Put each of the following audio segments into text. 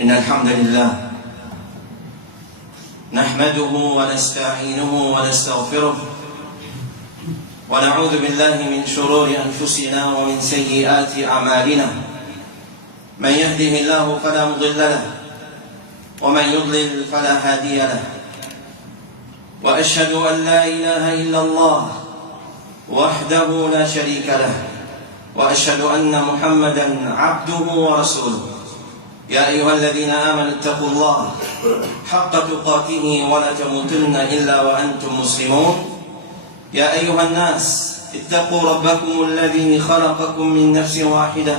إن الحمد لله نحمده ونستعينه ونستغفره ونعوذ بالله من شرور أنفسنا ومن سيئات أعمالنا من يهده الله فلا مضل له ومن يضلل فلا هادي له وأشهد أن لا إله إلا الله وحده لا شريك له وأشهد أن محمدا عبده ورسوله يا أيها الذين آمنوا اتقوا الله حق تقاته ولا تموتن إلا وأنتم مسلمون يا أيها الناس اتقوا ربكم الذي خلقكم من نفس واحدة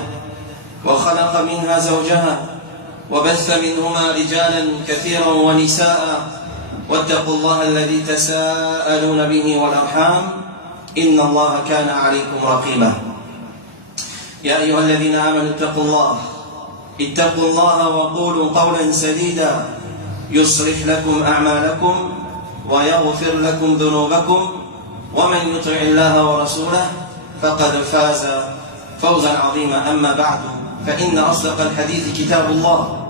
وخلق منها زوجها وبث منهما رجالا كثيرا ونساء واتقوا الله الذي تساءلون به والأرحام إن الله كان عليكم رقيبا يا أيها الذين آمنوا اتقوا الله وقولوا قولا سديدا يصلح لكم أعمالكم ويغفر لكم ذنوبكم ومن يطع الله ورسوله فقد فاز فوزا عظيما. أما بعد فإن أصدق الحديث كتاب الله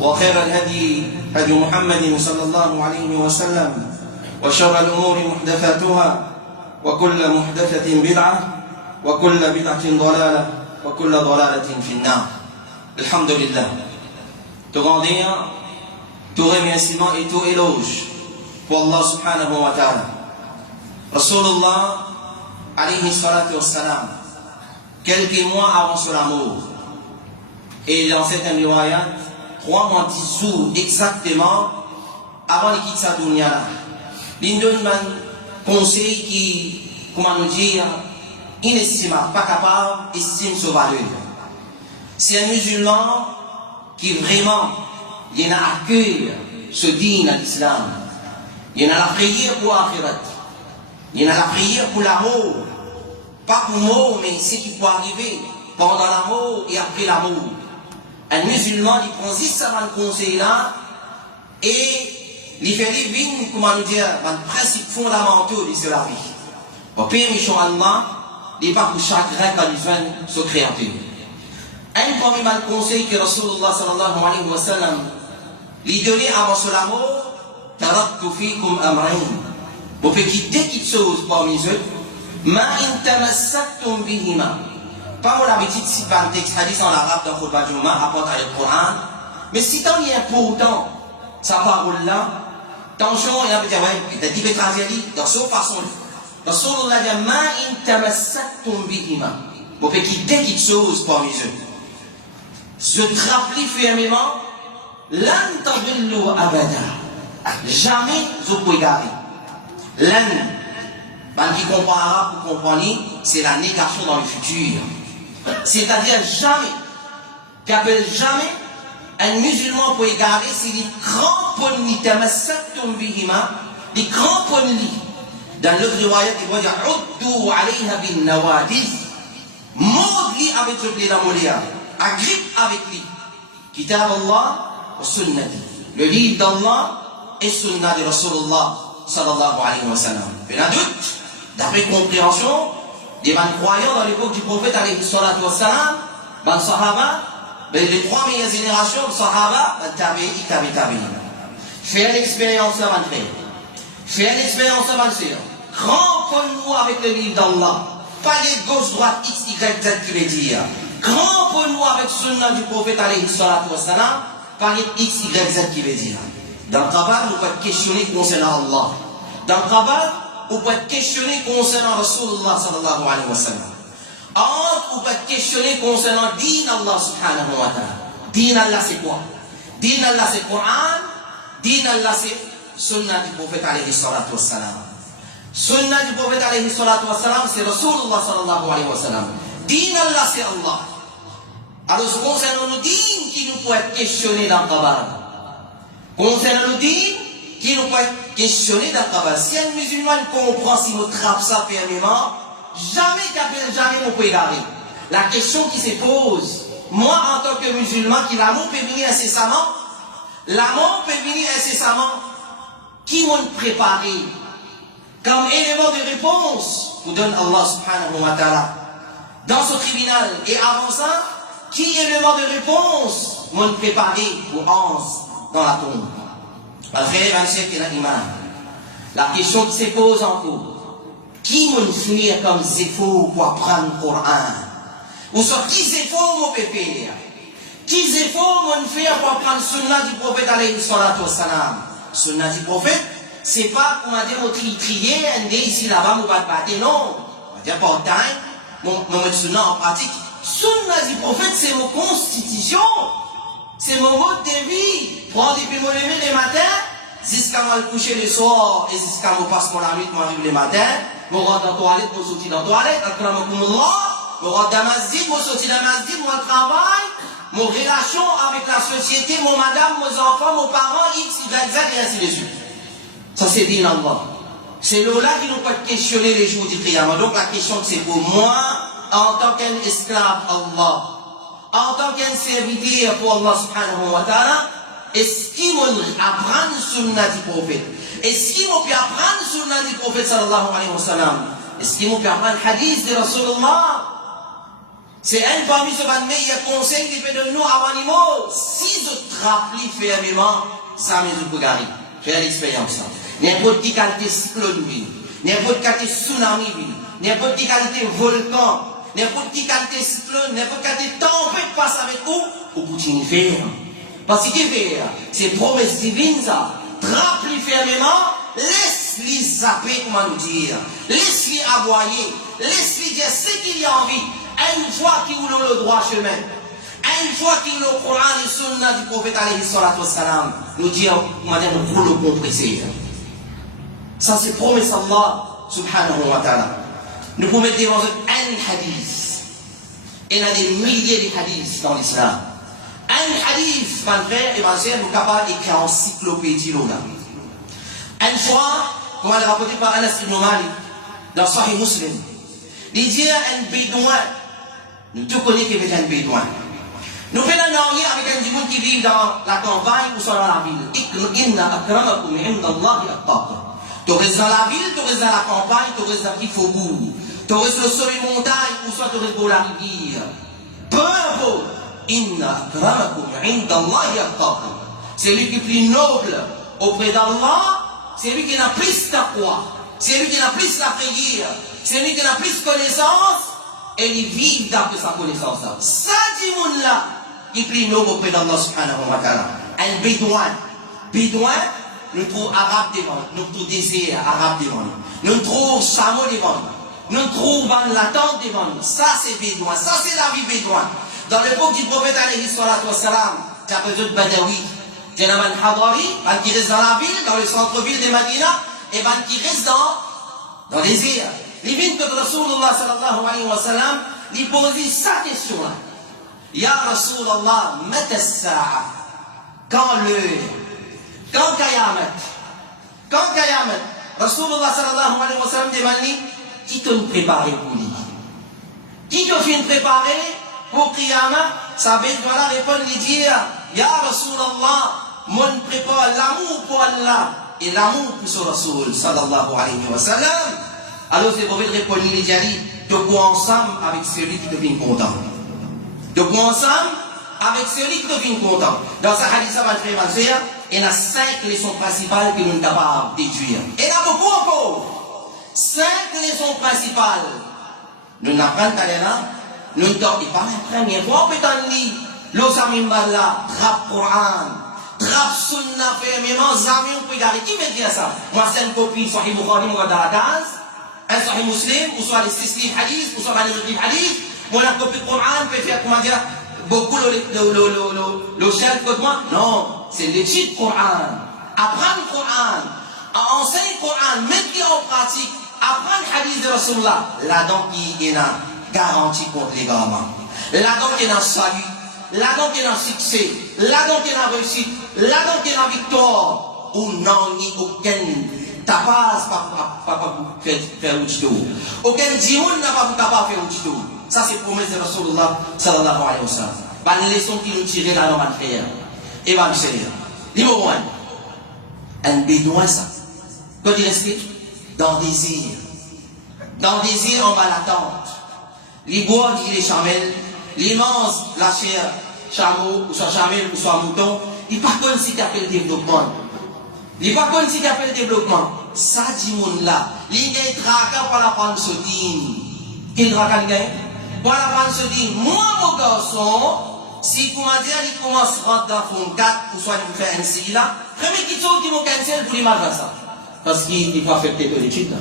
وخير الهدي هدي محمد صلى الله عليه وسلم وشر الأمور محدثاتها وكل محدثة بدعة وكل بدعة ضلالة وكل ضلالة في النار. Alhamdulillah, tout grandeur, tout remerciement et tout éloge pour Allah subhanahu wa ta'ala. Rasulullah alayhi salatu wassalam, quelques mois avant son amour, et dans certaines riwayat, 3 mois 10 jours exactement avant qu'il quitte sa dunya, il donne un conseil qui, comment nous dire, inestimable, pas capable, estime sa valeur. C'est un musulman qui vraiment, il a à cœur ce dîne à l'islam. Il a la prière pour l'akhirat. Il a la prière pour l'amour. Pas pour mot, mais ce qui peut arriver pendant l'amour et après l'amour. Un musulman, il prend 6 conseils là et il fait les vignes, comment nous dire, un principe fondamental de la vie. Au pire, Michon Allah, il n'est pas pour chaque grec à l'usine, ce créateur. Un parmi les conseils que Rasulullah sallallahu alayhi wa sallam lui donnait avant son amour, taraktu fikum amrayn. Vous pouvez quitter quelque chose parmi eux, ma in tamassaktum bihima. Pas mon habitude si par un texte hadith en arabe dans Khutbah Juma, apporte avec le Coran, mais si tant il est important, sa parole là, attention, il y a un petit peu, il a dit dans cette façon, Rasulullah dit, ma in tamassaktum bihima. Vous pouvez quitter quelque chose parmi eux. Je te rappelle fermement, lan tadillu abada. Jamais vous pouvez garder. Lan, qui comprend arabe ou comprend c'est la négation dans le futur. C'est-à-dire jamais, qu'appelle jamais, un musulman peut garder si les cramponnes li tamassaktum bihima, les cramponnes li. Dans l'autre riwayat, il va dire, uddu alayha bin nawadiz, maudit avec ce blé la moléa. Agrippe avec lui. Kitab Allah wa sunnati. Le livre d'Allah et sunnah de Rasulullah sallallahu alayhi wa sallam. Il y a un doute, d'après compréhension, des croyants dans l'époque du prophète alayhi salatu wa sallam, dans le Sahaba, les 3 meilleures générations de Sahaba, tabi'i. Fais l'expérience là, mon frère. Fais l'expérience là, mon frère. Cramponne-nous avec le livre d'Allah. Pas les gauche, droite, X, Y, Z qui veut dire. Cramponne-nous avec le sunnah du prophète alayhi salatu wa sallam, par les X, Y, Z qui veut dire. Dans le travail, on peut être questionné concernant Allah. Dans le travail, on peut être questionné concernant Rasulullah sallallahu alayhi wa sallam. On peut être questionné concernant Din Allah subhanahu wa ta'ala. Din Allah c'est quoi? Din Allah c'est Coran. Din Allah c'est sunnah du prophète alayhi salatu wa sallam. Sunnah du prophète alayhi salatu wa sallam, c'est Rasulullah sallallahu alayhi wa sallam. Din Allah c'est Allah. Alors, concernant le din qui nous peut être questionné dans le Kabbal. Concernant le din qui nous peut être questionné dans le Kabbal. Si un musulman comprend si nous trappe ça fermement, jamais nous peut égarer. La question qui se pose, moi en tant que musulman, qui l'amour peut venir incessamment, qui m'ont préparé comme élément de réponse, vous donne Allah subhanahu wa ta'ala. Dans ce tribunal, et avant ça, qui est le mot de réponse m'ont préparé pour 11 dans la tombe. Frère, 27 et l'imam. La question qui se pose encore, qui m'ont fait comme zéphor pour apprendre le Coran? Ou soit qui zéphor mon pépé? Qui zéphor m'ont fait pour apprendre le sunnah du prophète alayhi salatu wassalam? Sunnah du prophète, c'est pas pour dire au trier, ici là-bas, ou pas de battre, non. On va dire pas time, mon sunnah en pratique. Sunnah du prophète, c'est mon constitution. C'est mon mode de vie. Prends depuis mon lever le matin, jusqu'à moi le coucher le soir, et jusqu'à moi passe mon la nuit, moi arrive le matin, je rentre dans la toilette, je sortis dans la toilette, je rentre dans la masjid, je sortis dans la masjid, moi travail, mon relation avec la société, mon madame, mes enfants, mes parents, X, Y, Z, et ainsi de suite. Ça c'est dit Allah. C'est là qui nous peut questionner les jours du Qiyamah. Donc la question c'est pour moi, en tant qu'un esclave Allah, en tant qu'un serviteur pour Allah subhanahu wa ta'ala, est-ce qu'il m'a apprendre sunnah du prophète? Est-ce qu'il m'a pu apprendre sunnah du prophète sallallahu alayhi wa sallam? Est-ce qu'il m'a pu apprendre hadith de Rasulullah? C'est un parmi ce meilleurs conseils qui fait de nous animaux. Si je rappelle fermement, ça me dit gagner. J'ai l'expérience. N'importe quelle qualité cyclone, n'importe quelle qualité tsunami, n'importe quelle qualité volcan, n'importe quelle qualité cyclone, n'importe quelle qualité tempête passe avec vous, vous pouvez faire. Parce que c'est promesse divine ça. Trappe-lui fermement, laisse-lui zapper, comment nous dire. Laisse-lui aboyer, laisse-lui dire ce qu'il y a envie. Une fois qu'il ouvre le droit chemin, une fois qu'il ouvre le Coran et le Sunnah du prophète alayhi salatu wassalam, nous dire, madame, nous voulons le compresser. Ça c'est promesse Allah subhanahu wa ta'ala. Nous pouvons mettre devant un hadith. Il y a des milliers de hadiths dans l'islam. Un hadith, mon frère et ma soeur, nous sommes capables d'écrire en encyclopédie. Une fois, comme elle est rapportée par Anas ibn Malik, dans Sahih Muslim, il dit à un bédouin, nous tous connaissons qu'il est un bédouin. Nous faisons un avec un monde qui vit dans la campagne ou dans la ville. Inna akramakum inda Allahi attaqakum. Tu restes dans la ville, tu restes dans la campagne, tu restes dans le faubourg. Tu restes sur les montagnes ou soit tu restes dans la rivière. Peu importe. Inna akramakum inda Allahi attaqakum. C'est lui qui est plus noble auprès d'Allah, c'est lui qui n'a plus taqwa, c'est lui qui n'a plus la prière, c'est lui qui n'a plus connaissance, et il vit d'après sa connaissance. Ça dit mon là, qui est plus noble auprès d'Allah subhanahu wa ta'ala. Un bédouin. Bédouin, nous trouvons arabe devant, nous trouvons désir arabe devant, nous trouvons chameau devant, nous trouvons la tente devant. Ça c'est bédouin, ça c'est la vie bédouin. Dans l'époque du prophète alayhi salatu wassalam, tu as besoin de Badawi, tu as un Hadari, qui reste dans la ville, dans le centre-ville de Madina, et qui reste dans le désir. Les vignes que Rasulullah sallallahu alayhi wa sallam, lui posait sa question-là. Ya Rasulallah, mata as-sa'a? Quand l'heure? Quand Qayamat? Quand Qayamat? Rasulullah sallallahu alayhi wa sallam demande, qui te préparé pour lui? Qui te fait préparer pour Qiyamah? Ça veut voilà répondre lui dire, Ya Rasulallah, mon prépare l'amour pour Allah et l'amour pour ce Rasul sallallahu alayhi wa sallam. Alors c'est pour répondre lui dire, de quoi ensemble avec celui qui devient content. De quoi ensemble avec celui qui devient content. Dans ce hadith, il y a 5 leçons principales que nous sommes capables de déduire. Et il y a beaucoup encore. 5 leçons principales. Nous n'apprenons pas là. Nous ne dormons pas la première fois. On peut en lire. L'eau samimballah, trap Coran, trap sunna fermement, zami on peut garder. Qui veut dire ça? Moi c'est une copie, Sahih Bukhari, moi dans la case. Un Sahih Muslim, ou soit les 6 livres hadith, ou soit les livres hadith. Moi la copie de Coran peut faire, comment dire, beaucoup le chef que moi. Non, c'est l'étude Coran. Apprendre Coran, enseigner Coran, mettre en pratique, apprendre hadith de Rasulullah. Là-dedans qui est là, garantie contre les gamins. Là-dedans qui est dans le salut. Là-dedans qui est dans le succès. Là-dedans qui est dans la réussite. Là-dedans qui est dans la victoire. Ou non, ni aucun tapaz pas faire un tuto. Aucun dioun n'a pas capable de faire un tuto. Ça c'est promesse de Rasulullah sallallahu alayhi wa sallam. Bah, les leçons qui nous tirent là, on va le faire. Et va le faire. Numéro 1. Un bédouin, ça. Quand il reste dans le désir. Dans le désir, on va l'attendre. Les bois, dit les chamelles, l'immense, la chair, chameau, ou soit chamel, ou soit mouton, il n'y a pas comme si tu appelles le développement. Il n'y a pas comme si tu appelles le développement. Ça dit mon là. Il y a un tracas pour la prendre ce dîme. Quel tracas il y a? Pour la prendre ce dîme. Moi, mon garçon, si comment dire, il commence à rentrer dans le fond 4, ou soit il fait un C là, premier qui sort, il m'a cancel pour les madrasa. Parce qu'il faut affecter de l'étude là.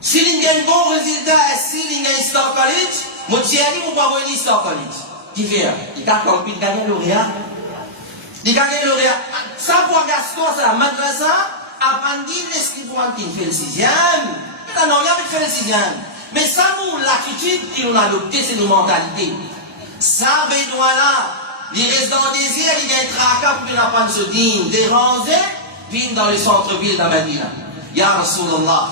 S'il y a un bon résultat, s'il y a un Star College, moi je dis, vous pouvez avoir un Star College. Qui fait? Il a compris de gagner le lauréat. Il gagne le lauréat. Ça pour Gaston, c'est la madrasa, avant de dire est-ce qu'il faut fait le 6e. Non, il y a fait le 6e. Mais ça, nous, l'attitude qu'on a adoptée, c'est nos mentalités. Ça, bédouin là, il reste dans le désir, il y a un tracas pour qu'il apprenne ce digne. Des rangées, viennent dans le centre-ville de Medina. Ya Rasulallah.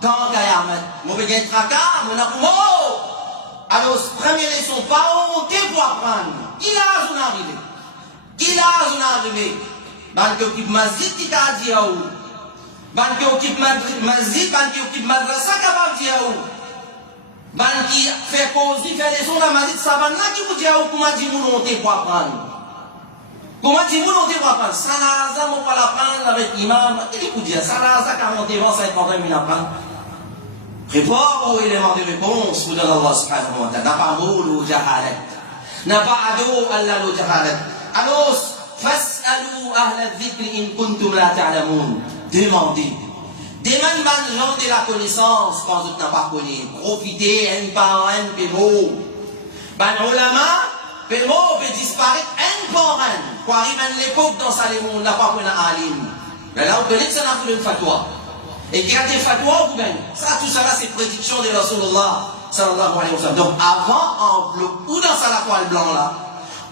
Quand il y a un tracas, on a pour mot. Alors, première leçon, pas honte pour apprendre. Qui l'a arrivé? Qui l'a arrivé? Ban qui occupe masjid, qui t'a dit à où? Ban qui occupe masjid, ban qui occupe madrasa, capable de dire à où? Ban qui fait cause, fait leçon dans masjid, ça va là qui vous dit à où? Comment dit vous honte pour apprendre? Comment dit vous honte pour apprendre? Ça n'a pas mon pas l'apprendre avec l'imam. Il vous dit, ça n'a pas 40 ans, 50 000 apprendre. Prépare aux éléments de réponse, vous donne Allah subhanahu wa ta'ala. N'a pas mot ou jahalat. N'a pas ado Allah ou jahalat. Alors, fas'alou ahla dhikri in kuntum la ta'lamoun. Demandez. Demandez les gens de la connaissance quand vous n'avez pas connu. Profitez un par un, pémo. Ban ulama, pémo peut disparaître un par un. Pour arriver à l'époque dans sa lémon, on n'a pas connu alim. Mais là, on connaît que ça n'a pas de fatwa. Et qui a des fatwas, vous gagnez. Ça, tout ça là, c'est prédiction de Rasulullah sallallahu alayhi wa sallam. Donc, avant, en bleu, ou dans sa toile blanc là,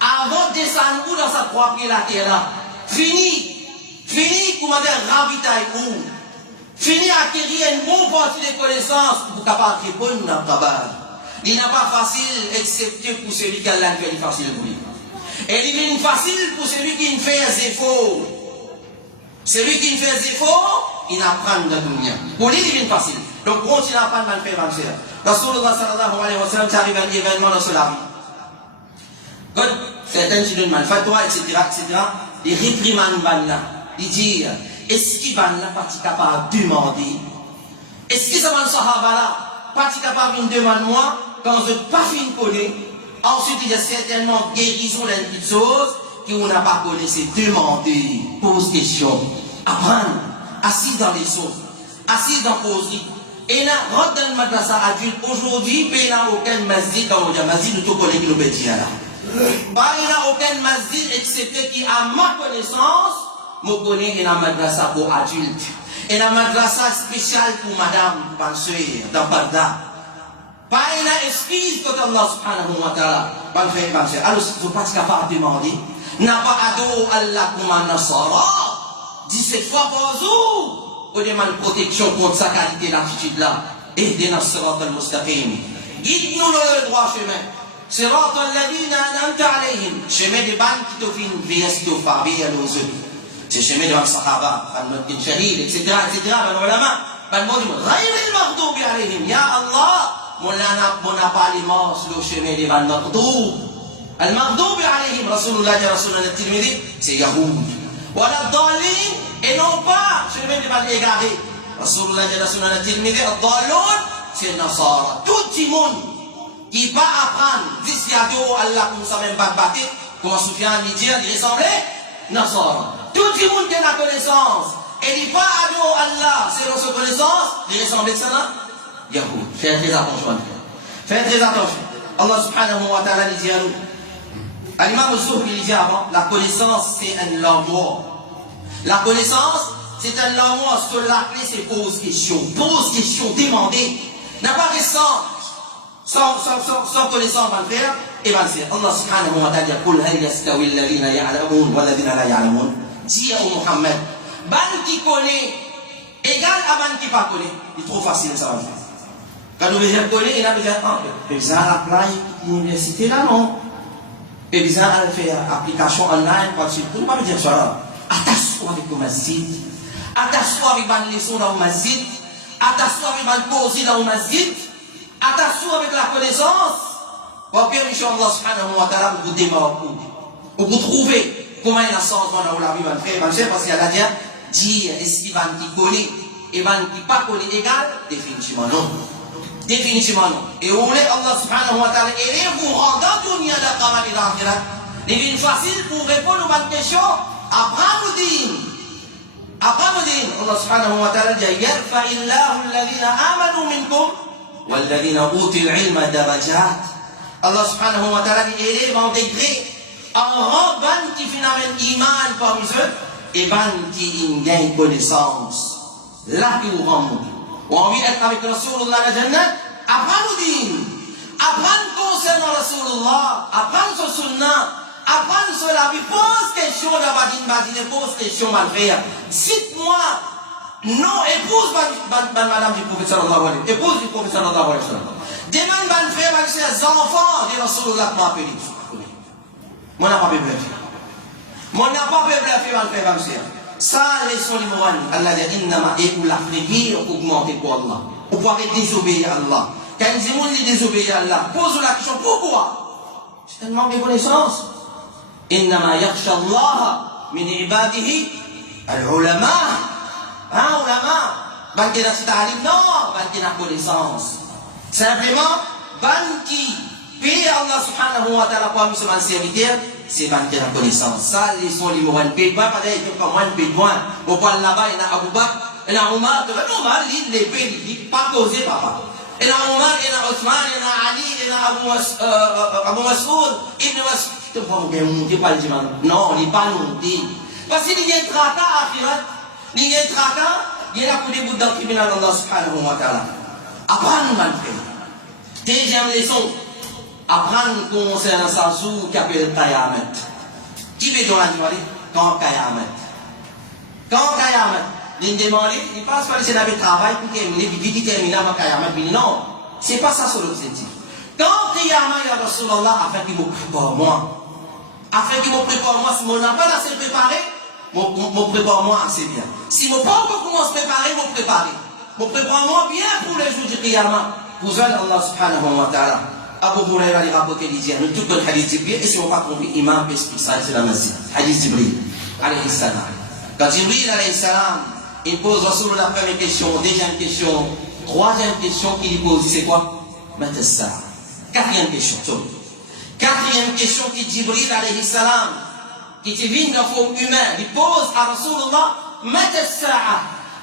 avant de descendre, ou dans sa propre la terre là, fini, comment dire, ravitaille où, fini acquérir une bonne partie de connaissances pour capable de répondre dans le travail. Il n'est pas facile, excepté pour celui qui a l'anglais, il est facile pour lui. Et il est facile pour celui qui fait des efforts. Celui qui fait des efforts, il apprend de dunya. Pour lui, il est facile. Donc, continue à apprendre, faire, mal faire. Rasulullah sallallahu alayhi wa sallam, ça arrive à un événement dans cela. Quand certains qui donnent mal fatwa, etc., ils réprimandent Banna. Ils disent, est-ce qu'il va pas capable de demander? Est-ce que ça va le sahaba là, pas capable de demander moi, quand je n'ai pas fini de connaître? Ensuite, il y a certainement guérison d'une petite chose, qu'on n'a pas connu, c'est demander, pose question, apprendre, assis dans les choses, assis dans la poserie. Et là, rentre dans le madrasa adulte, aujourd'hui, il n'y a aucun masjid, comme on dit, masjid, nous tous connaissons qui nous peut dire là. Il n'y a aucun masjid, excepté qui, à ma connaissance, je connais une madrasa pour adultes. Et la madrasa spéciale pour madame, pour ma soeur, dans Bagdad. Pas une excuse que Allah subhanahu wa ta'ala va faire, ma soeur. Alors, je ne suis pas capable de demander. N'a pas ado Allah comme un Nasara. 17 fois par jour. On demande protection contre sa qualité d'attitude là. Et des Nasrat al-Mustaqim. Guide-nous le droit chemin. Sirat al-Ladina an'amta alayhim. Chemin des banques qui t'offrent une VS qui t'offrent à nos yeux. C'est chemin de Sahaba, Al-Madin Shahid, etc., Ban ulama, Ban Modim, Ghayr al-Maghdoubi alayhim. Ya Allah, mon n'a pas les morts sur le chemin des Ban Maghdoubi. Al-Maghdoubi alayhim, Rasulullah al-Tirmidhi, c'est Yahoud. Wala Dalin, et non pas chemin des Ban égarés. Rasulullah al-Tirmidhi, Al-Daloun, c'est Nasara. Tout le monde qui va apprendre, d'ici à Allah, comme ça même pas battre, comme Soufiane dit, il ressemblait Nasara. Tout le monde qui a la connaissance, et il n'est pas ado Allah, c'est dans sa connaissance, il ressemble à ça là. Yahoud, faites très attention. Faites très attention. Allah subhanahu wa ta'ala dit à nous. Al-Imam al-Zuhri il dit avant, la connaissance c'est un lamour. La connaissance c'est un lamour, sur la clé c'est pose question. Pose question, demander. N'a pas récent. Sans connaissance, on va le faire et va le faire. Allah subhanahu wa ta'ala dit قُلْ هَلْ يَسْتَوِي الَّذِينَ يَعْلَمُونَ وَالَّذِينَ لَا يَعْلَمُونَ. Dis à Muhammad, ban qui connaît, égal à ban qui pas connaît. C'est trop facile ça va le faire. Quand nous veut connaître, il a besoin de ça à la l'université là, non. Et besoin de faire application online, parce que vous ne pouvez pas me dire ça là. Attache-toi avec le masjid. Attache-toi avec ban leçon dans le masjid. Attache-toi avec ban poser dans le masjid. Attache-toi avec la connaissance. Par permission Allah subhanahu wa ta'ala, vous démarrez, ou vous trouvez comment il y a sens dans la vie, mon frère, parce qu'il y a la dire, est-ce qu'il va qui connaît, et va qui pas connaît égal, définitivement non. Définitivement non. Et vous voulez Allah subhanahu wa ta'ala, et vous rendant dunya la kamali l'akhirat. Il est facile pour répondre aux bonnes questions, apprendre le din. Apprendre le din. Allah subhanahu wa ta'ala dit, يرفع الله الذين آمنوا منكم والذين أوتوا العلم درجات. Allah subhanahu wa ta'ala dit, élève en degré, en rang ban qui finalement iman parmi eux, et ban qui gagne connaissance. Là qui vous rend. Ou envie d'être avec Rasulullah la Jannah, apprendre le din. Apprendre concernant Rasulullah, apprendre sur Sunnah, apprendre sur la vie, pose question de badine, pose question malgré. Cite-moi, non, épouse madame du prophète sallallahu alayhi wa sallam, épouse du prophète sallallahu alayhi wa sallam. Demande ban frère, les enfants de Rasulullah qui m'ont appelé. Moi n'a pas pu bluffer. Moi n'a pas pu bluffer ban frère, ban frère. Ça, les sont les moines, Allah dit, innama et pour la frégir, augmenter pour Allah. Pour pouvoir désobéir à Allah. Quand ils disent désobéir à Allah, pose la question, pourquoi? C'est tellement de connaissance. Innama yakhsha Allah min ibadihi al-ulama. Hein, ulama? Ban qui n'a ta'alim, non, ban qui n'a connaissance. Simplement, ban qui paye Allah subhanahu wa ta'ala pour musulman serviteur, c'est ban qui n'a connaissance. Ça, ils sont les moines. Paye pas, pareil, comme moi, paye point. Au point là-bas, il y a Abu Bakr, il y a Omar, normal, il les paye, il pas causé, papa. Il y a Omar, il y a Othman, il y a Ali, il y a Abu Mas'ud, Ibn Mas'ud. Non, il n'est pas monté. Parce qu'il y a un traquant à Akhirat, il y a un traquant, il y a pour des bouts dans le tribunal d'Allah subhanahu wa ta'ala. Apprendre, mon frère. Deuxième leçon, apprendre concernant sa jour qui appelle Qayamat. Qui veut dans la journée? Quand Qayamat. Quand Qayamat. Il demande, il pense que c'est le travail pour terminer, puis il termine avant Qayamat. Non, c'est pas ça son objectif. Quand Qayamat, il y a Rasulallah, afin qu'il me prépare moi. Afin qu'il me prépare moi, si mon appel a se préparer, me prépare moi assez bien. Si mon pas encore commence à se préparer, me préparer. Me prépare moi bien pour les jours du Qayamat. Vous allez Allah subhanahu wa ta'ala. Abu Huraira lui rapporte, il dit, nous tout le hadith Jibril, et si on n'a pas compris, imam explique ça, c'est la masjid. Hadith Jibril, alayhi salam. Quand Jibril, alayhi salam, il pose Rasoul la première question, deuxième question, troisième question qu'il pose, c'est quoi? Matassa. Quatrième question, quatrième question qui Jibril, alayhi salam, qui vient dans la forme humaine, il pose à Rasulullah, Matassa.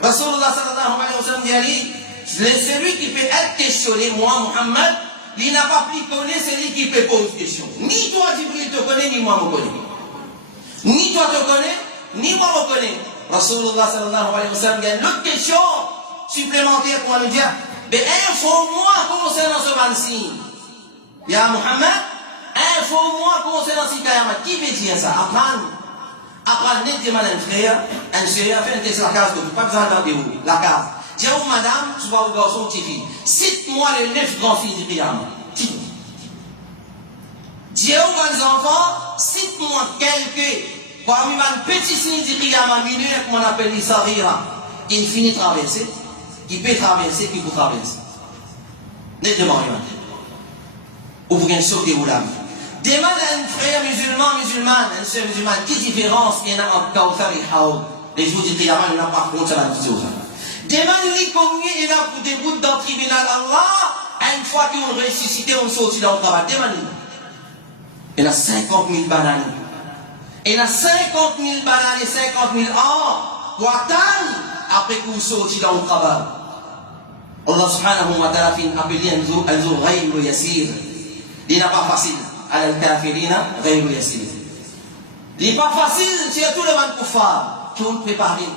Rasulullah sallallahu alayhi wa sallam dit, celui qui peut être questionné, moi, Muhammad, il n'a pas pu connaître celui qui peut poser question. Ni toi, Jibril, te connais, ni moi, me connais. Ni toi te connais, ni moi, me connais. Rasulullah sallallahu alayhi wa sallam, il y a une autre question supplémentaire pour nous dire, mais info-moi concernant ce ban-signe. Ya Muhammad, info-moi concernant ce Qayamat. Qui veut dire ça? Apprendre. Apprendre nettement un frère, un sœur, faire un test la case, donc pas besoin d'attendre où, la case. Dis à madame, tu vas au garçon, petit fille. Cite-moi les 9 grands signes du Qiyamah. Dis à mes enfants, cite-moi quelques, parmi mes petits signes du Qiyamah, mineur, qu'on appelle l'Isarira, qui finit traverser, qui peut traverser, qui peut traverser. Nettement rien. Ou vous gagnez sauter ou la vie. Demande à un frère musulman, musulmane, une sœur musulmane, quelle différence il y a entre Kawthar et Haoud? Les jours du Qiyamah, il n'y en a pas contre ça la chose. Demande-lui combien il a pour des bouts dans le tribunal Allah, une fois qu'ils ont ressuscité, on sortit dans le travail. Demande-lui. Il y a 50 000 bananes. Il y a 50 000 bananes et 50 000 ans pour attendre après qu'ils ont sorti dans le travail. Allah subhanahu wa ta'ala fin appelé un jour ghayru yasir. Il n'est pas facile. Al-kafirina ghayru yasir. Il n'est pas facile, c'est tout le monde pour faire. Qui ont préparé.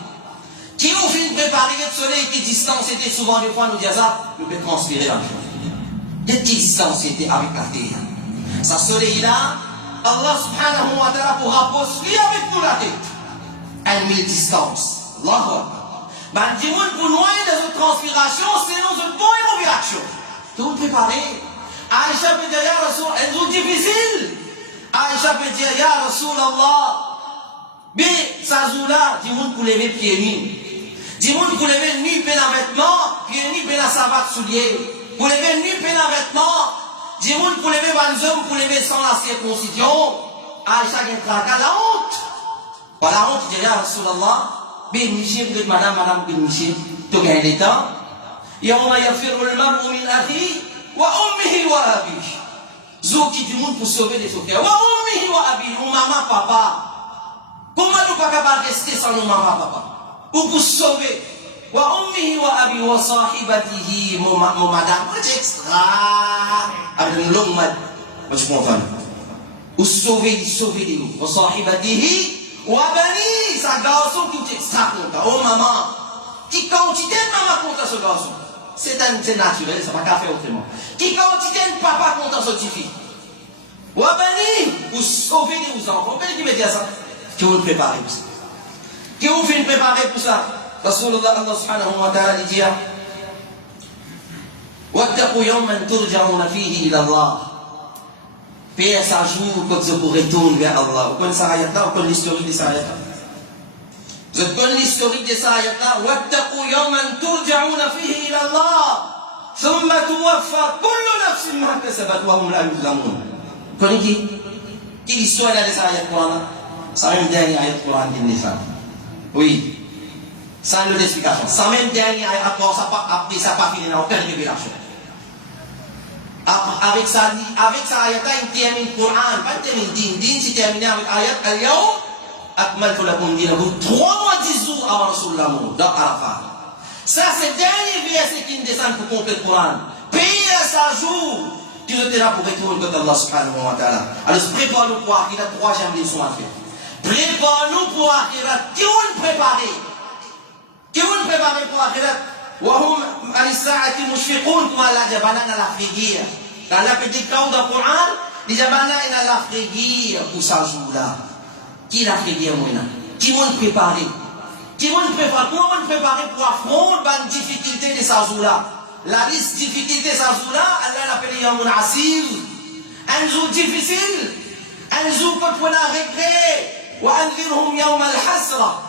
Qui ont fait préparer le soleil qui distance était souvent des fois nous disons ça, nous pouvons transpirer la chose. Quelle distance était avec la terre? Ce soleil-là, Allah subhanahu wa ta'ala pourra poursuivre avec nous la tête. À 1000 distance. Allahu Akbar. Ben, dis-moi pour noyer dans une transpiration, c'est dans une bonne et mauvaise action. Tout le préparé. Aïcha peut dire, Ya Rasoul, elles sont difficiles. Aïcha peut dire, Ya Rasoul Allah. Mais, ça joue-là, dis-moi pour lever pieds nus. Dis-moi pour lever nu, peine à vêtements, pieds nus, peine à savate soulier. Pour lever nu, peine à vêtements, du monde pour lever 20 hommes, pour lever sans la circoncision, Aïcha a traqué la honte. Voilà la honte, il dit, Rasulallah, ben Michel, madame, ben Michel, tu gagnes des temps. Yawma yafiru al-mar'u min akhihi wa ummihi wa abihi. Zoki du monde pour sauver les frères. Wa ummihi wa abihi, ou maman, papa. Comment nous pas capables de rester sans nous, maman, papa? Ou pour sauver. Wa ummihi wa abihi wa sahibatihi, mon madame. C'est extra. Avec une longue mad. Moi, je comprends. Ou sauver les nous. Wa sahibatihi wa bani. C'est un garçon qui est extra content. Oh, maman. Qui quantité de maman content ce garçon? C'est naturel, ça ne va pas faire autrement. Qui quantité de papa content ce petit fille? Wa bani. Ou sauver les enfants. Vous pouvez dire ça? Qui vous préparez pour ça? Qui vous fait préparer pour ça? Rasulullah Allah subhanahu wa ta'ala dit Wattaqu yawman turja'una fihi ila Allah. Paix à jour quand vous retournez vers Allah. Vous connaissez ça ayat-là? Vous connaissez l'historique de ça ayat-là? Vous connaissez l'historique de ça ayat-là? Wattaqu yawman turja'una fihi ila Allah. Thumma tuwaffa kullu nafsin ma kasabat wa hum la yuzlamun. Vous connaissez qui? Qui l'histoire de ça ayat-là? Ça même dernier ayat Coran dit les femmes. Oui. Sans l'explication. Ça même dernier ayat après ça pas fini, n'a aucune révélation. Avec ça ayat il termine le Coran, pas termine din. Din c'est terminé avec ayat al-yawm akmaltu lakum dinakum 3 mois 10 jours avant Rasulullah dans Arafat. Ça c'est le dernier verset qui descend pour compléter le Coran. Payer à sa jour. Tu es là pour retourner contre Allah subhanahu wa ta'ala. Alors prépare-nous pour qu'il a 3e leçon à faire. Prépare-nous pour Akhirat. Qui vous préparez? Qui vous préparez pour Akhirat? Wahum al-sa'ati mushfiqun comme Allah jabana na la friguir. Dans la petite cause du Coran, les jabana na la friguir pour sa jour-là. Qui la friguir moi? Qui vous préparez? Qui vous préparez? Comment vous préparez pour affronter la difficulté de sa jour-là? La difficulté de sa jour-là, Allah l'appelle Yamoun Asir. Un jour difficile. Un jour que vous n'avez regret. وأنذرهم يوم الحسرة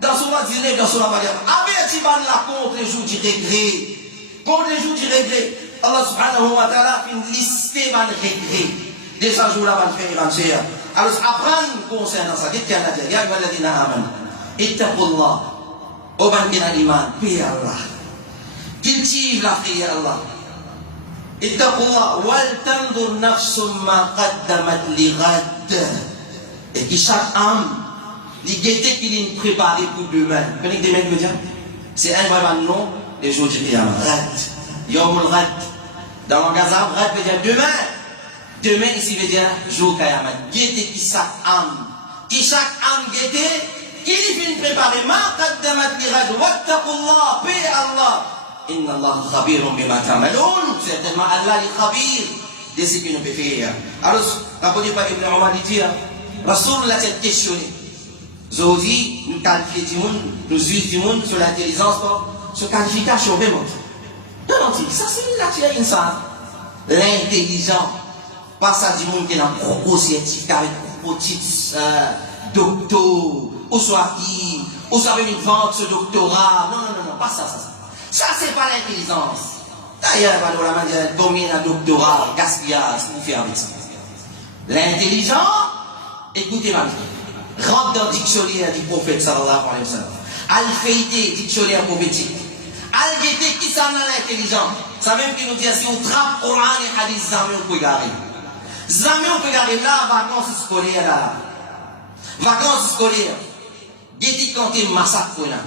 dans Surah 19 dans Surah Maryam avertis la contre les jours du regret, contre les jours du regret. Allah subhanahu wa ta'ala fait une liste de regrets de ce jour-là va faire avancer. Alors apprendre concernant ça. Dites qu'il y a dit ya ayyuhalladhina amanu ittaqullah wa man kana iman bi Allah. Cultive la prière Allah. Ittaqullah wal tanzur nafsum ma qaddamat li ghad. Et qui chaque âme, les gaietés qu'il est préparé pour demain. Vous connaissez demain veut dire? C'est un vrai nom, les jours du Qiyam. Rad. Yomul Rad. Dans le magasin, Rad veut dire demain. Demain ici veut dire jour Qiyam. Gaieté qui chaque âme. Qui chaque âme gaieté, qui lui fait préparer. Ma qaddamat li Rad. Wattaqullah. Paix Allah. Inna Allah khabirun bima ta'malun. Certainement Allah est khabir de ce qu'il nous peut faire. Alors, rappelez pas Ibn Omar dit Rasulullah s'est questionné. Aujourd'hui, nous qualifions nous utilisons sur l'intelligence, sur qualification de notre. Non, non, ça c'est naturel, ça. L'intelligent, pas ça du monde qui est dans un propos scientifique avec un petit docteur, ou soit qui, ou soit une vente ce doctorat. Non, non, non, non, pas ça, ça. Ça, c'est pas l'intelligence. D'ailleurs, la manière de combien de doctorat, gaspillage, ce qu'on fait avec ça. L'intelligent, écoutez ma vie. Rentre dans le dictionnaire du prophète sallallahu alayhi wa sallam. Al-Fayté, dictionnaire prophétique. Al-Gété, qui s'en a l'intelligent. Ça même qui nous dit, si on trappe Coran et Hadith, jamais on peut garder. Jamais on peut garder là, vacances scolaires là. Vacances scolaires. Gété quantité massacre là.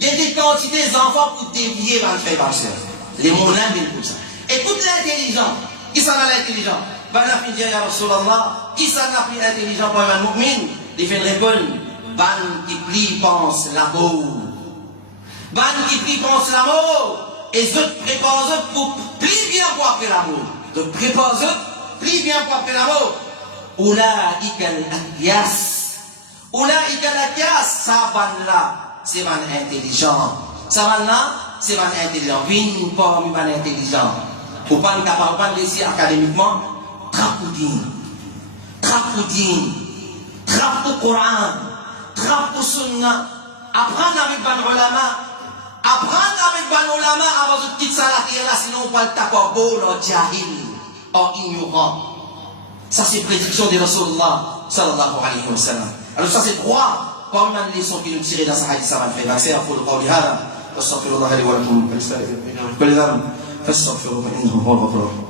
Gété quantité d'enfants pour dévier dans le fait marcher. Les moulins viennent pour ça. Écoute l'intelligent. Qui s'en a l'intelligent? Ban la fin ya Rasulallah, qui s'en a pris intelligent pour un mu'min? Il fait une réponse. Ban qui plie pense l'amour. Ban qui plie pense l'amour. Et je prépare pour plie bien pour après l'amour. Je prépare plie bien pour après l'amour. Oula ikal akyas. Oula ikal akyas. Ça ban là, c'est ban intelligent. Ça ban là, c'est ban intelligent. Vin pas mi ban intelligent. Pour pas ne capable pas laisser académiquement. Trapoudine, trappe au Coran, trappe au Sunnah, apprendre avec Ban Ulama, avant de quitter ça là, sinon on va le taper beau, le jahil. en ignorant. Ça c'est prédiction de Rasulullah sallallahu alayhi wa sallam. Alors ça c'est droit parmi les leçons qui nous tirent dans sa hadith ça va faire accès à pour le قولي هذا واستغفر الله لي ولكم كل ذنب فاستغفروه انه هو الغفور الرحيم.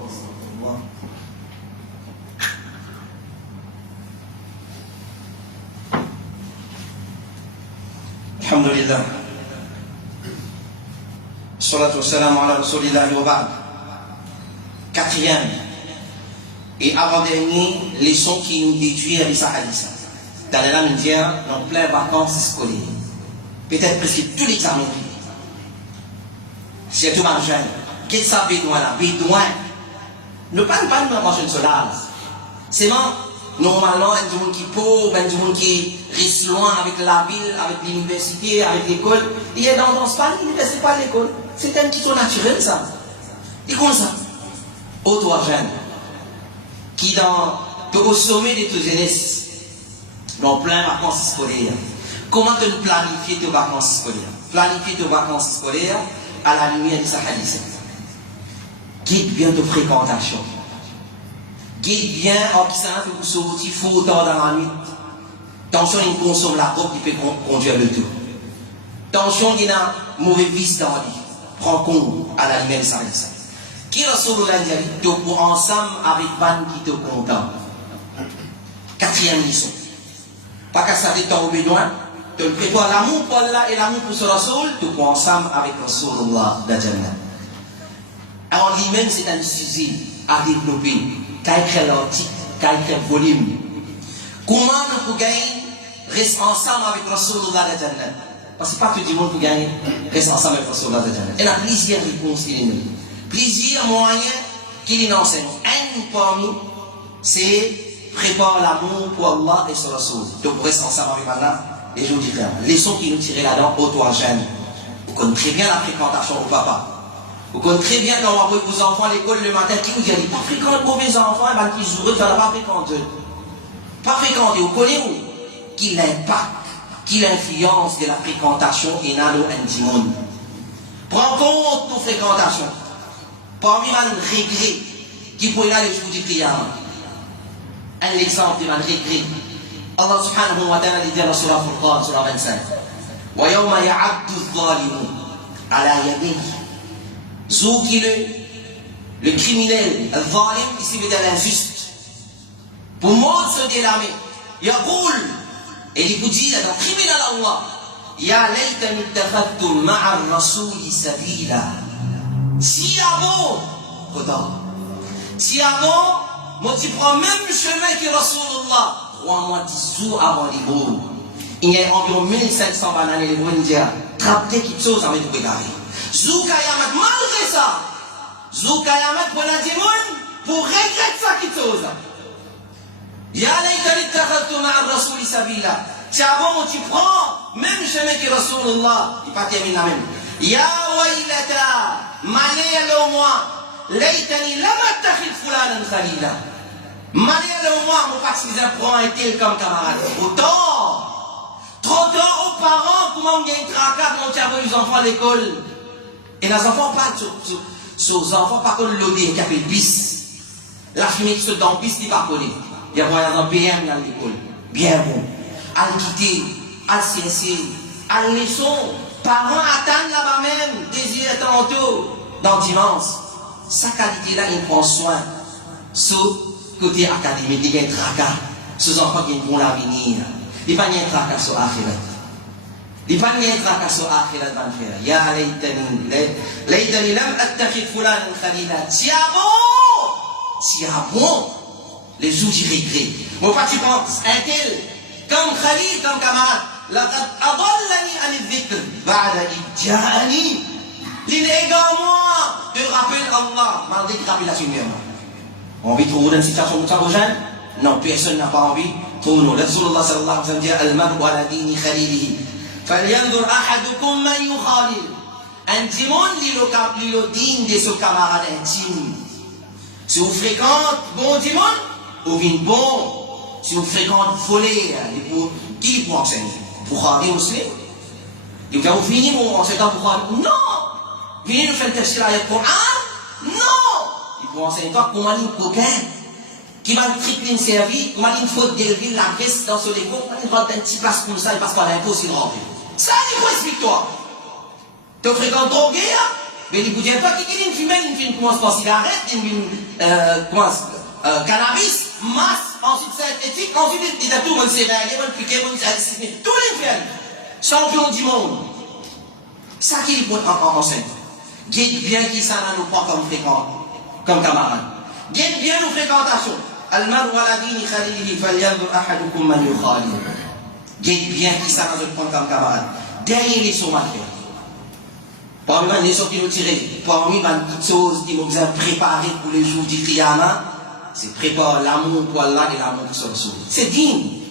الحمد لله الصلاة والسلام على رسول الله وبعد. Quatrième et avant-dernier leçon qui nous déduit avec sa hadith. Dans la médias, en plein vacances scolaires. Peut-être presque tout l'examen. C'est tout margin. Qu'est-ce que ça bédouin là? Bédouin. Ne parle pas de manger une solade. C'est non. Normalement, il y a des gens qui pauvres, il y a des gens qui restent loin avec la ville, avec l'université, avec l'école. Il est dans ce pas l'université, pas l'école. C'est un petit naturel ça. Et comme ça. Auto-argent. Qui au sommet de tes jeunesse, dans plein vacances scolaires. Comment te planifier tes vacances scolaires? Planifier tes vacances scolaires à la lumière de sa hadith. Guide bien de fréquentation. Guide bien en qui ça fait vous sortir faux temps dans la nuit. Attention, il consomme la robe qui peut conduire le tout. Attention, il y a mauvais vice dans la vie. Prends compte à la lumière de sa hadith. Qui Rasulullah dit pour ensemble avec Van qui te content. Quatrième leçon. Pas qu'à ça t'en au bédouin, te prépare l'amour pour Allah et l'amour pour ce Rasul, tu pour ensemble avec Rasulullah d'Ajannah. Alors lui-même c'est un sujet à développer, qu'à écrire l'article, qu'à écrire volume. Comment nous pouvons gagner, rester ensemble avec Rasulullah d'Ajannah? Parce que pas tout le monde peut gagner, rester ensemble avec Rasulullah d'Ajannah. Il y a plusieurs réponses qu'il y a. Plusieurs moyens qu'il enseigne. Un parmi, c'est prépare l'amour pour Allah et son Rasul. Donc, pour rester ensemble avec Allah, les jours différents. Leçon qui nous tirait là-dedans, auto-agène. Vous connaissez très bien la fréquentation au papa. Vous connaissez très bien quand on envoie vos enfants à l'école le matin, qui vous dit, pas fréquente mauvais enfants, et bien qui jouent, tu n'as pas fréquenté. Pas fréquenté, vous connaissez où? Qui l'impact, qui l'influence de la fréquentation et nano indimon. Prends compte de fréquentation. Parmi les regrets qui pourraient aller jusqu'au du Qiyamah. Un exemple de mon regret. Allah subhanahu wa ta'ala dit dans Surah Furqan, Surah 25. وَيَوْمَ يَعَبْدُ الظَّالِمُ عَلَى يَدَيْهِ. Zouk le criminel, le zalim, ici veut dire l'injuste. Pour moi, se délamer. يقول, et il vous dit, le criminel Allah, يَا لَيْتَنِ اتَّخَذْتُ مَعَ الرَّسُولِ سَبِيلًا. Si avant, si avant, moi tu prends même chemin que Rasulullah, 3 mois, 10 jours avant les jours, il y a environ 1500 bananes, les Bouindia, trappez quelque chose avec vous égaré. Zoukayamat, malgré ça, Zoukayamat pour la démon, pour regretter ça quelque chose. Ya laytani ittakhadhtu ma'a Rasuli sabila. Si avant, tu prends même chemin que Rasulullah, il pas terminer la même. Ya waylata. Malheur au moins, laitani lama takhil fulanan khalila. Malheur au moins, mon père prend un tel comme camarade. Autant, 30 ans aux parents, comment on gagne tracas quand on tient les enfants à l'école. Et les enfants parlent sur les enfants, par contre, l'odé qui appelle bis. La fumée qui se dans bis, il pas connu. Il y a un PM dans l'école. Bien bon. À quitter, à cesser, à leçon. Parents attendent là-bas même, désir tantôt, dans dimanche. Sa qualité-là, il prend soin. Sur côté académique, il y a un tracas. Ces enfants qui ont un bon avenir. Il n'y a pas un tracas sur l'akhirat. Il n'y a pas un tracas sur l'akhirat dans le faire. Ya laytani lam attakhid fulanan khalila. Tiens bon, les jours du regret. Mon pas tu penses, un tel, comme Khalil, comme camarade. لقد أضلني عن الذكر بعد إذ جاءني. L'égard-moi de rappeler Allah, malgré qu'il rappelle la lumière. On vit trouver dans une situation comme ça, aux jeunes? Non, personne n'a pas envie. Trouve-nous. Rasulullah sallallahu alayhi wa sallam dit Al-mar'u ala dini khalilihi. Falyanzur ahadukum man yukhalil. Un dimanche, l'ilo digne de ce camarade intime. Si vous fréquentez bon dimanche, vous venez bon. Si vous fréquentez volé, qui vous enseigne? Bukhari muslim. Et vous finissez mon enseignant Bukhari? Non! Venez nous faire le tafsir à Coran? Non! pour enseigner toi comment il coquin, qui m'a triplé une servie, comment il faut délever la graisse dans son écho, comment il rentre un petit place comme ça, parce qu'on a impossible de rentrer. Ça, il faut explique-toi. Tu fréquentes drogué, hein? Mais il vous dit pas qu'il une fumée, une film commence par cigarette, une cannabis, masse, ensuite synthétique, ensuite il a tout, on s'est réagé, on piqué, on s'est tout les fait. Champion du monde. Ça qui est enseigne. Guide bien qui ça nous prend comme fréquent, comme camarade. Guide bien nos fréquentations. Al-mar wa la dini khalilihi falyanzur ahadukum man yukhalil. Guide bien qui ça nous prend comme camarade. Derrière les sommes à faire. Parmi les leçons qui nous tirent, parmi les petites choses qui nous ont préparées pour les jours du Qiyamah, c'est préparer l'amour pour Allah et l'amour pour son Rasoul. C'est digne.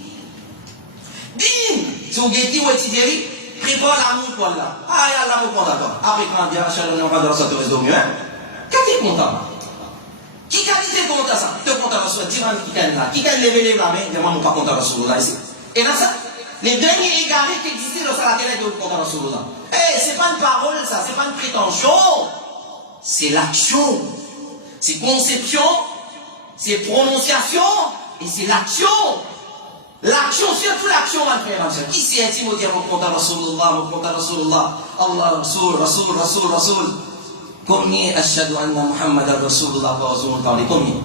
Digne. Si vous guettez ou étudiez, prépare l'amour pour Allah. Ah, il y a l'amour pour Allah. Après, quand on dit, Inch'Allah, on va dans cette raison mieux, quand tu es content? Qui qualité content ça? Tu es content Rasoul, dis-moi qui t'aime là. Qui t'aime lever les mains, dis-moi, pas content Rasoul là ici. Et là, ça, les derniers égarés qui existaient dans la télé de content Rasoul là. Eh, c'est pas une parole ça, c'est pas une prétention. C'est l'action. C'est conception, c'est prononciation, et c'est l'action. L'action, surtout l'action, ma frère, ma soeur. Qui s'est intime au dire, mon compte à Rasulullah, mon compte à Rasulullah, Allah, Rasul, Rasul, Rasul, Rasul. Combien ashhadu anna Muhammadan Rasulullah wa Rasul, combien?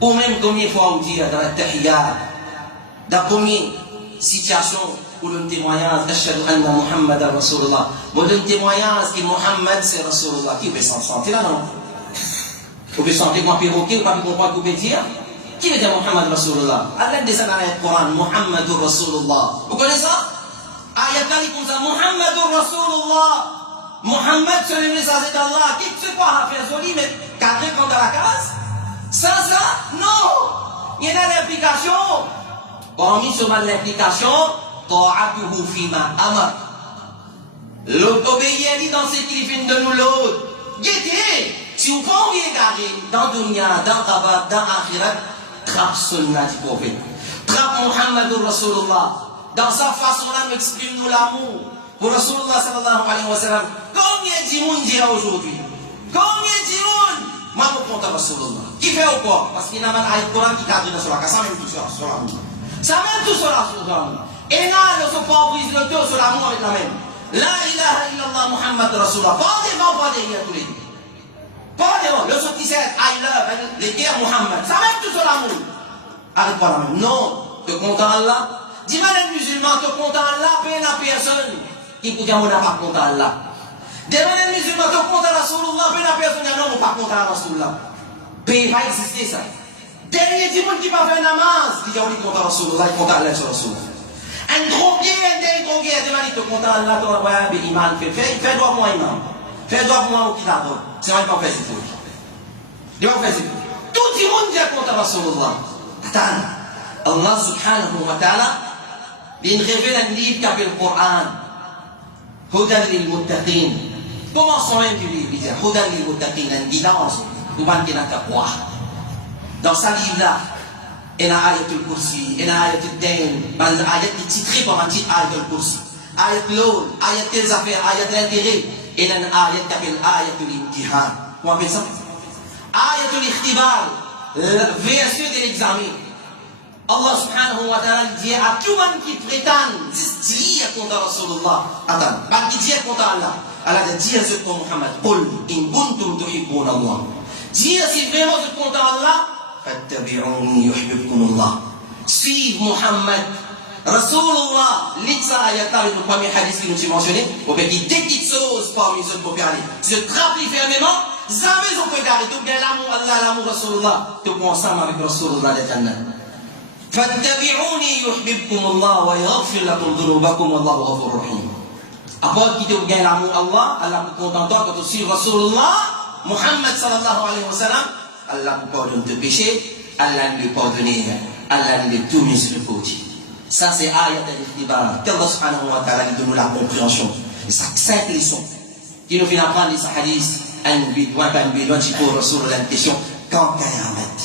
Ou même combien fois on dit dans la tahiyya, dans combien situations où le témoignage, ashhadu anna Muhammadan Rasulullah, où le témoignage que Muhammad c'est Rasulullah, qui peut s'en sentir là, non? Vous pouvez sentir qu'on perroquet, ou pas comprendre qu'on peut dire? Qui veut dire Muhammad Rasulullah? Allah descend dans le Coran, Muhammadur Rasulullah. Vous connaissez ça? Ayat Ali comme ça, Muhammadur Rasulullah. Muhammad, c'est le messager d'Allah. Qui ne sait pas faire joli, mais cadré comme dans la case? Sans ça? Non! Il y a l'implication. Parmi ce mal l'implication, ta'atuhu fima amar. L'obéir dans ce qu'il vient de nous l'autre. Guettez! Si vous pouvez regarder dans Dunya, dans Tabat, dans Akhirat, trappe Sunnah du prophète. Trappe Muhammadur Rasulullah. Dans sa façon-là, nous exprime nous l'amour pour Rasulullah sallallahu alayhi wa sallam. Combien de monde dira aujourd'hui? Combien de monde? Moi, je compte à Rasulullah. Qui fait ou quoi? Parce qu'il y a un ayat Coran qui cadre sur la casa, ça même tout sur l'amour. Ça même tout sur l'amour. Et là, ne sont pas brise le dos sur l'amour avec la même. La ilaha illallah Muhammad Rasulullah. Pas devant, pas derrière tous les deux. Pas devant. Le sot 17, I love, les guerres Muhammad. Ça même tout sur l'amour. Avec pas la même. Non. Te content Allah. Dis-moi les musulmans, te content Allah, paye la personne. Qui peut dire, on n'a pas content Allah. Dis-moi les musulmans, te content Rasulullah, paye la personne. Non, on n'a pas content Rasulullah. Paye va exister ça. Dernier dimanche qui va faire namaz, qui dit, on est content Rasulullah, il content Allah sur Rasulullah. Un drogué, un drogué, un démani, te content Allah, toi, ouais, ben, iman, fais droit moi, imam. Fais droit moi au qui d'abord. C'est vrai qu'on fait ces trucs. Il va faire ces trucs. Tout le monde dit content Rasulullah. Attends. Allah subhanahu wa ta'ala, il révèle un livre qui s'appelle le Coran. Hudan lil muttaqin. Commençons un du livre, il dit Hudan lil muttaqin, une guidance pour les gens qui n'ont quoi. Dans ce livre-là, il y a ayatul kursi, il y a ayatul dain, il y a ayat qui titré par un titre ayatul kursi. Ayat l'eau, ayat des affaires, ayat l'intérêt. Il y a une ayat qui s'appelle ayatul imtihan. Comment on appelle ça? Ayatul ikhtibar, verset de l'examen. Allah subhanahu wa ta'ala dit à tout le monde qui prétend dire contre Rasulullah. Attends, qui dit contre Allah. Allah dit à ce que Muhammad, Qul in kuntum tuhibbun Allah. Dire si vraiment vous êtes contre Allah, fattabi'uni yuhibbukumullah. Suive Muhammad. Rasulullah, l'itsa ayat avec le premier hadith qui nous a mentionné, pour qu'il y ait des petites choses parmi ceux pour parler. Se trapper fermement, jamais on peut garder tout bien l'amour Allah, l'amour Rasulullah, tout ensemble avec Rasulullah de Jannah. فاتبعوني يحببكم الله ويغفر لكم ذنوبكم والله غفور رحيم. Après quitter ou bien l'amour Allah, Allah vous contente quand tu suis Rasulullah, Muhammad sallallahu alayhi wa sallam, Allah vous pardonne tes péchés, Allah nous pardonne, Allah nous tout miséricordieux. Ça c'est ayat al-ikhtibar. qu'Allah subhanahu wa ta'ala nous donne la compréhension. Et ça 5 leçons qui nous viennent apprendre les hadiths, un bidouin, pas un bidouin, qui pose Rasulullah une question, quand Qayamat?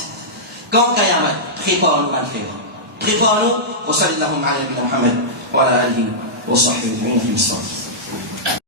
Quand Qayamat? Prépare-nous à le faire. Prépare-nous. Wa sallallahu ala nabina Muhammad wa ala alihi wa sahbihi wa sallam.